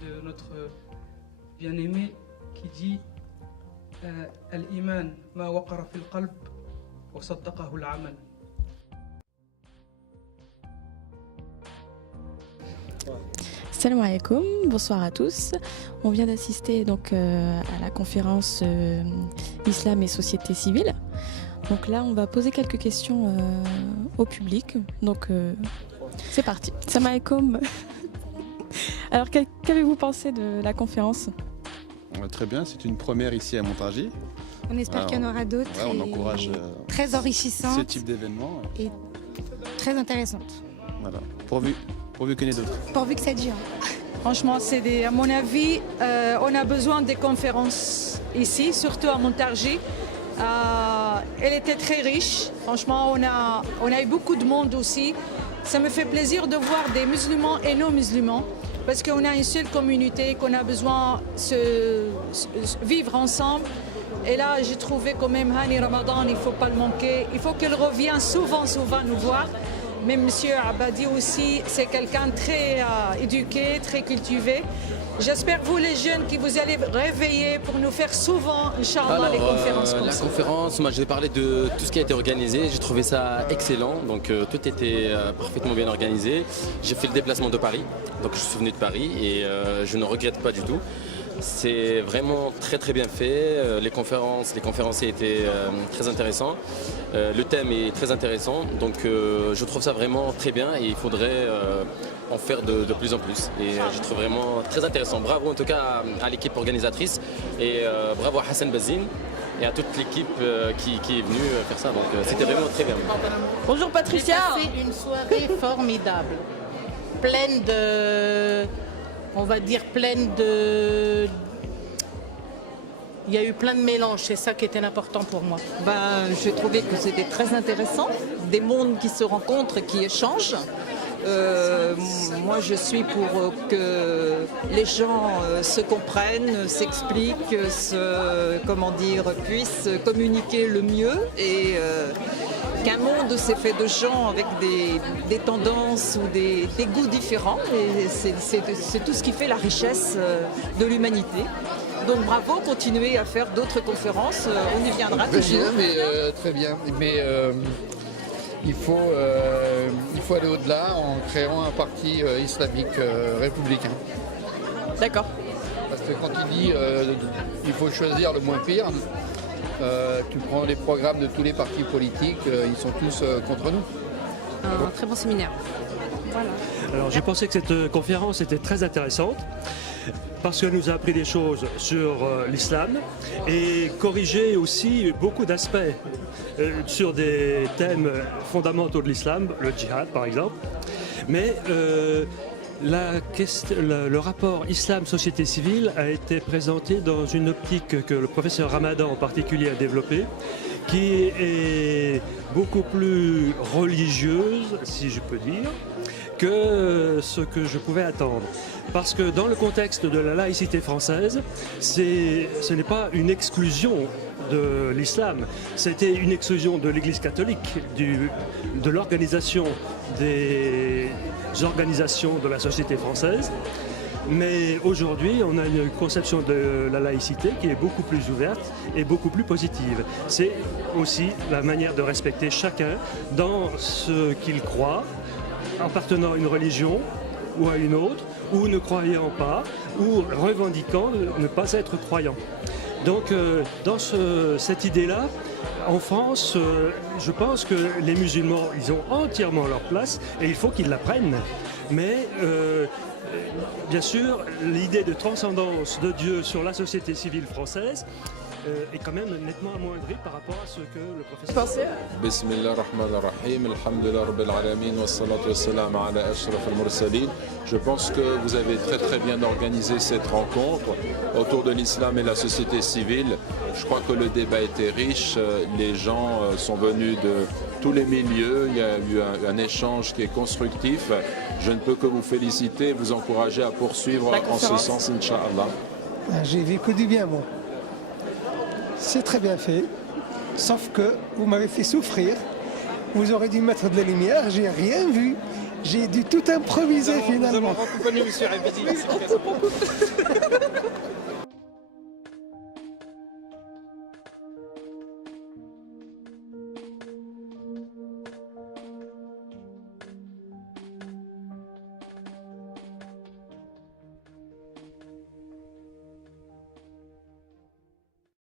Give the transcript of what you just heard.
De notre bien-aimé qui dit Al-Iman ma waqara fil qalb wa saddaqahu al-amal. Salam alaikum, bonsoir à tous. On vient d'assister donc à la conférence Islam et société civile. Donc là, on va poser quelques questions au public. Donc c'est parti. Salam alaikum. Alors qu'avez-vous pensé de la conférence? Très bien, c'est une première ici à Montargis. On espère qu'il y en aura d'autres. Ouais, on encourage très enrichissantes ce type d'événement. Et très intéressantes. Voilà, pourvu qu'il y en ait d'autres. Pourvu que ça dure. Franchement, à mon avis, on a besoin des conférences ici, surtout à Montargis. Elle était très riche. Franchement, on a eu beaucoup de monde aussi. Ça me fait plaisir de voir des musulmans et non-musulmans parce qu'on a une seule communauté, qu'on a besoin de vivre ensemble. Et là, j'ai trouvé quand même Hani Ramadan, il ne faut pas le manquer. Il faut qu'elle revienne souvent nous voir. Mais M. Abadi aussi, c'est quelqu'un de très éduqué, très cultivé. J'espère, vous les jeunes, que vous allez réveiller pour nous faire souvent, Inch'Allah, les conférences comme ça. La conférence, moi je vais parler de tout ce qui a été organisé. J'ai trouvé ça excellent. Donc tout était parfaitement bien organisé. J'ai fait le déplacement de Paris. Donc je suis venu de Paris et je ne regrette pas du tout. C'est vraiment très bien fait. Les conférenciers étaient très intéressants. Le thème est très intéressant. Donc je trouve ça vraiment très bien et il faudrait en faire de plus en plus. Et je trouve vraiment très intéressant. Bravo en tout cas à l'équipe organisatrice et bravo à Hassan Bazine et à toute l'équipe qui est venue faire ça. Donc c'était vraiment très bien. Bonjour Patricia. J'ai passé une soirée formidable, pleine de... On va dire pleine de... Il y a eu plein de mélanges, c'est ça qui était important pour moi. J'ai trouvé que c'était très intéressant, des mondes qui se rencontrent, qui échangent. Moi, je suis pour que les gens se comprennent, s'expliquent, puissent communiquer le mieux et qu'un monde c'est fait de gens avec des tendances ou des goûts différents. Et c'est tout ce qui fait la richesse de l'humanité. Donc bravo, continuez à faire d'autres conférences, on y viendra toujours. Très bien, mais il faut aller au-delà en créant un parti islamique républicain. D'accord. Parce que quand il dit il faut choisir le moins pire, tu prends les programmes de tous les partis politiques, ils sont tous contre nous. Un très bon séminaire. Voilà. Alors j'ai pensé que cette conférence était très intéressante parce qu'elle nous a appris des choses sur l'islam et corrigé aussi beaucoup d'aspects sur des thèmes fondamentaux de l'islam, le djihad par exemple. Mais le rapport islam-société civile a été présenté dans une optique que le professeur Ramadan en particulier a développée, qui est beaucoup plus religieuse, si je peux dire, que ce que je pouvais attendre. Parce que dans le contexte de la laïcité française, ce n'est pas une exclusion de l'islam, c'était une exclusion de l'Église catholique, de l'organisation des organisations de la société française. Mais aujourd'hui, on a une conception de la laïcité qui est beaucoup plus ouverte et beaucoup plus positive. C'est aussi la manière de respecter chacun dans ce qu'il croit, appartenant à une religion ou à une autre, ou ne croyant pas, ou revendiquant ne pas être croyant. Donc dans cette idée-là, en France, je pense que les musulmans, ils ont entièrement leur place et il faut qu'ils la prennent. Mais bien sûr, l'idée de transcendance de Dieu sur la société civile française est quand même nettement amoindrie par rapport à ce que le professeur... Bismillah ar-Rahman ar-Rahim, alhamdulillah rabbil alamin, wa salatu wa salam ala ashraf al-mursalin. Je pense que vous avez très bien organisé cette rencontre autour de l'islam et la société civile. Je crois que le débat était riche, les gens sont venus de tous les milieux, il y a eu un échange qui est constructif. Je ne peux que vous féliciter, vous encourager à poursuivre en ce sens, Inch'Allah. J'ai vécu du bien, moi. C'est très bien fait, sauf que vous m'avez fait souffrir. Vous aurez dû mettre de la lumière, j'ai rien vu. J'ai dû tout improviser finalement. Nous allons accompagner M. Abedi.